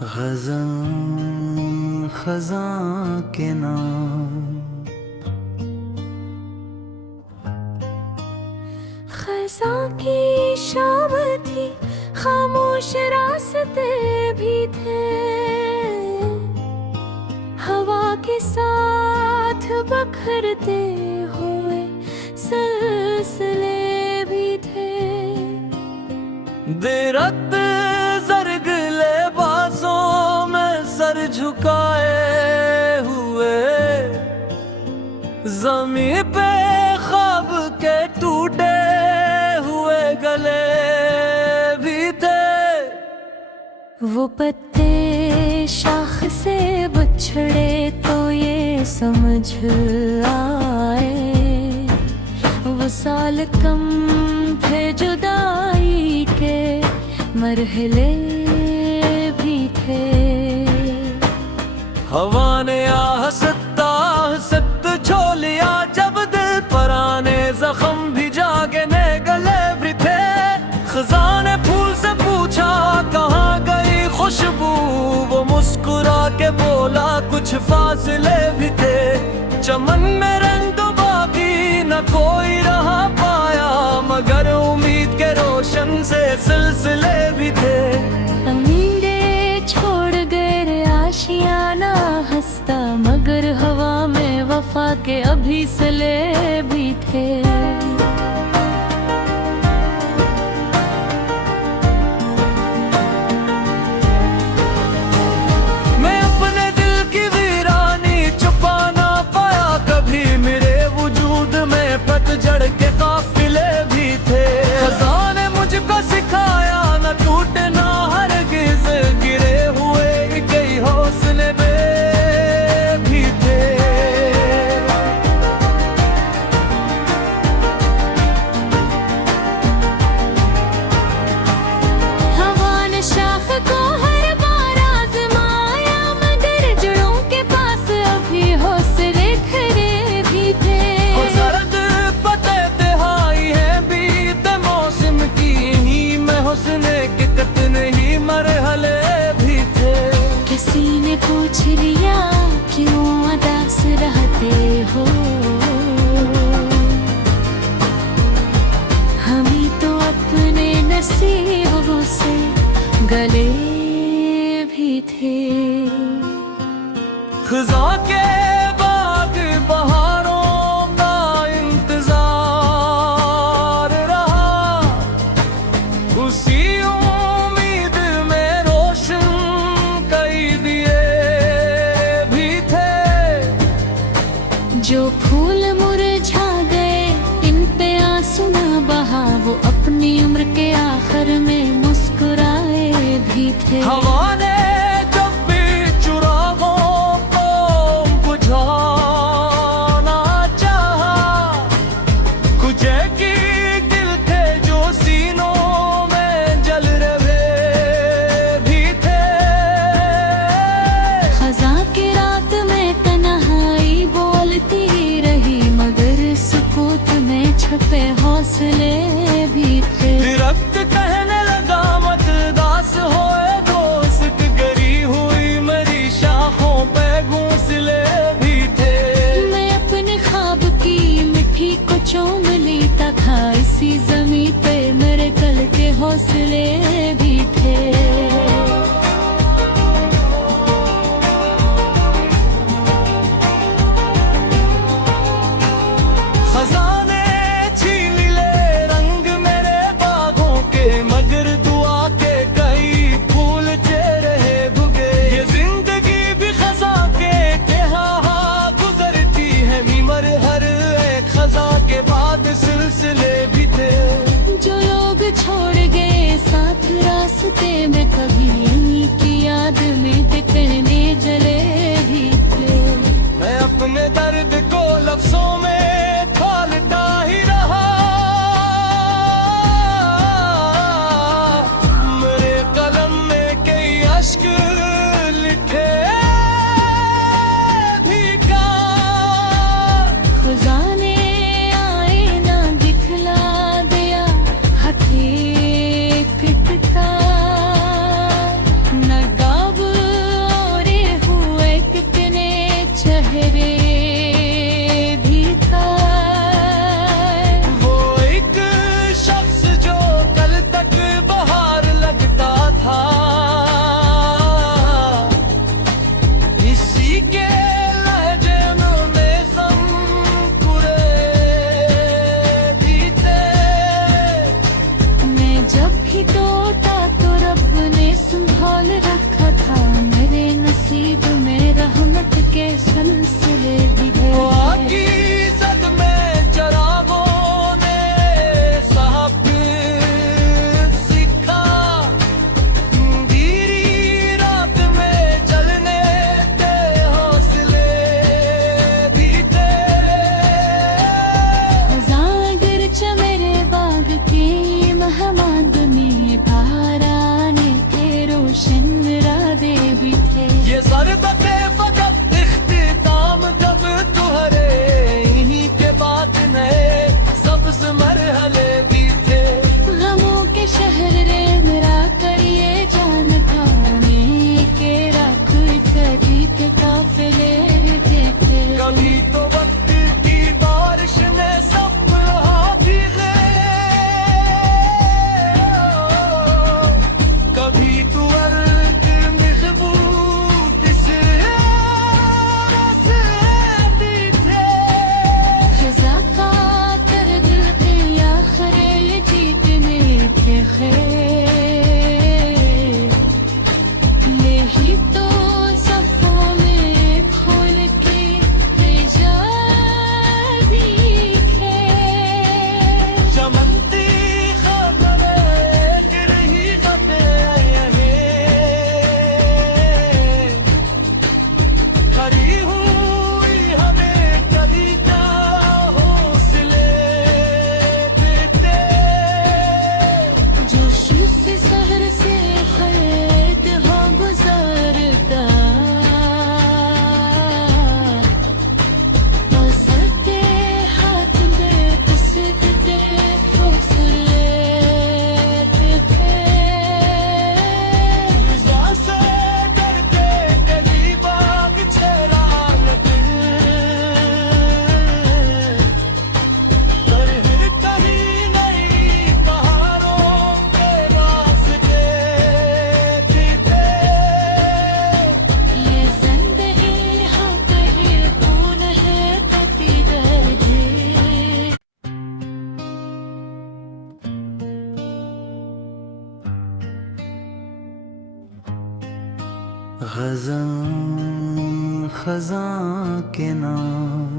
ग़ज़ल ख़ज़ां के नाम। ख़ज़ां की शाम थी, खामोश रास्ते भी थे, हवा के साथ बखरते हुए सिलसिले भी थे। देरत ज़र्ग लेबासों में सर झुकाए हुए, ज़मीं पे ख्वाब के टूटे हुए गले भी थे। वो पत्ते शाख से बिछड़े तो ये समझ आए, वो साल कम थे जुदाई के मरहले भी थे। हवा ने सत्त झोलिया जब दिल पर आने, जख्म भी जागने गले भी थे। ख़ज़ां ने फूल से पूछा कहाँ गई खुशबू, वो मुस्कुरा के बोला कुछ फासले भी थे। चमन में रंग बाकी न कोई रहा पाया, मगर उम्मीद के रोशन से सिलसिले भी थे। अमीरे छोड़ गए आशियाना हंसता, मगर हवा में वफा के अभी सिले भी थे। मैं अपने दिल की वीरानी छुपा ना पाया कभी, मेरे वजूद में पतझड़ के काफिले भी थे। ख़ज़ां ने मुझको सिखाया न टूटना हरगिज़, गिरे हुए कई हौसले में भी थे। हवा ने शाख को हर बार आज़माया, मगर जड़ों के पास अभी हौसले खड़े भी थे। सरद पते तिहाई है बीते मौसम की, इन्हीं में हुस्ने के कितने ही मरहले भी थे। किसी ने पूछ लिया क्यों उदास रहते हो, हम ही तो अपने नसीबों से गले भी थे। ख़ज़ां के बाग बहारों का इंतजार रहा, उसी उम्मीद में रोशन कई दिए भी थे। जो फूल मुरझा गए इन पे आंसू न बहा, वो अपनी उम्र के आखिर में मुस्कुराए भी थे। हवा ने जब भी चुरागों को बुझाना चाहा, कुछ की दिल थे जो सीनों में जल रहे भी थे। ख़ज़ां की रात में तन्हाई बोलती रही, मगर सुकूत में छुपे हौसले भी थे। रक्त कहने लगा मत दास होए दोस्त, गरी हुई मेरी शाखों पे घोंसले भी थे। मैं अपने ख्वाब की मिट्टी को चूम लेता था, इसी ज़मीं पे मेरे कल के हौसले भी थे। ख़ज़ां ने छीन ले रंग मेरे बागों के, मगर दुआ के कई फूल चेहरे भुगे। ये जिंदगी भी ख़ज़ां के यहाँ गुजरती है, मीमर हर एक ख़ज़ां के बाद सिलसिले भी थे। जो लोग छोड़ गए गज़ल खज़ां के नाम।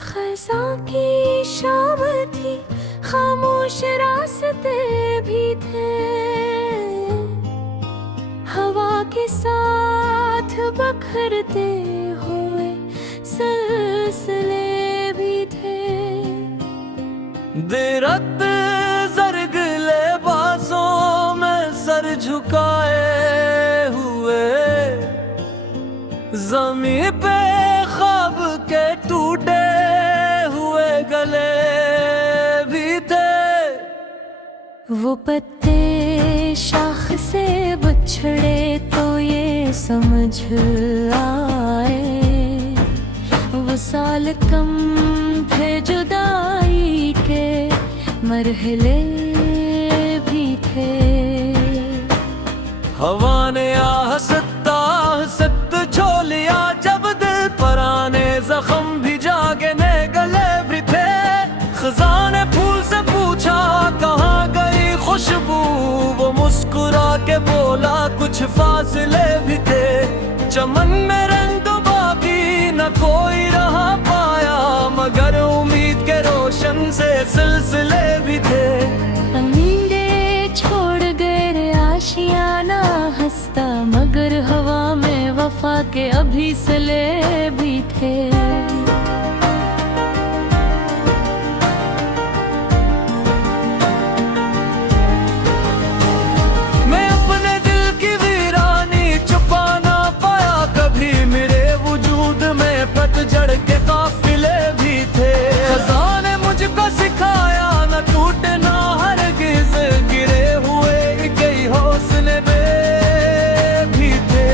खज़ां की शाम थी, खामोश रास्ते भी थे, हवा के साथ बखरते हुए सिलसिले भी थे। देरत ज़र्ग लिबासों में सर झुकाए हुए, ज़मीं पे ख्वाब के टूटे हुए गले भी थे। वो पत्ते शाख से बिछड़े तो ये समझ आए, वो साल कम थे जुदाई के मरहले भी थे। हवा ने आहसत आहसत झोलिया जब दिल पर आने जख्म भी जागने गले भी थे। खज़ां ने फूल से पूछा कहाँ गई खुशबू, वो मुस्कुरा के बोला कुछ फासले भी थे। चमन में रंग बाकी न कोई रहा पाया, मगर उम्मीद के रोशन से सिलसिले भी थे। अमीरे छोड़ गए आशियाना हंसता, मगर हवा में वफा के अभी सिले भी थे। मैं अपने दिल की वीरानी छुपा ना पाया कभी, मेरे वजूद में पतझड़ के काफिले भी थे। खज़ां ने मुझको सिखाया न टूटना हरगिज़, गिरे हुए कई हौसले में भी थे।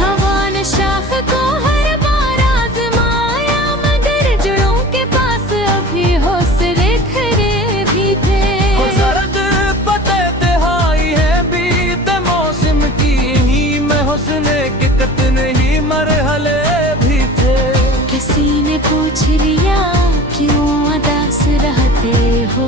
हवा ने शाख को हर बार आजमाया, मगर जड़ों के पास अभी हौसले खड़े भी थे। सरद पते तिहाई है बीते मौसम की, ही में हुस्ने के कितने ही मरहले भी थे। किसी ने पूछ लिया क्यों उदास रहते हो,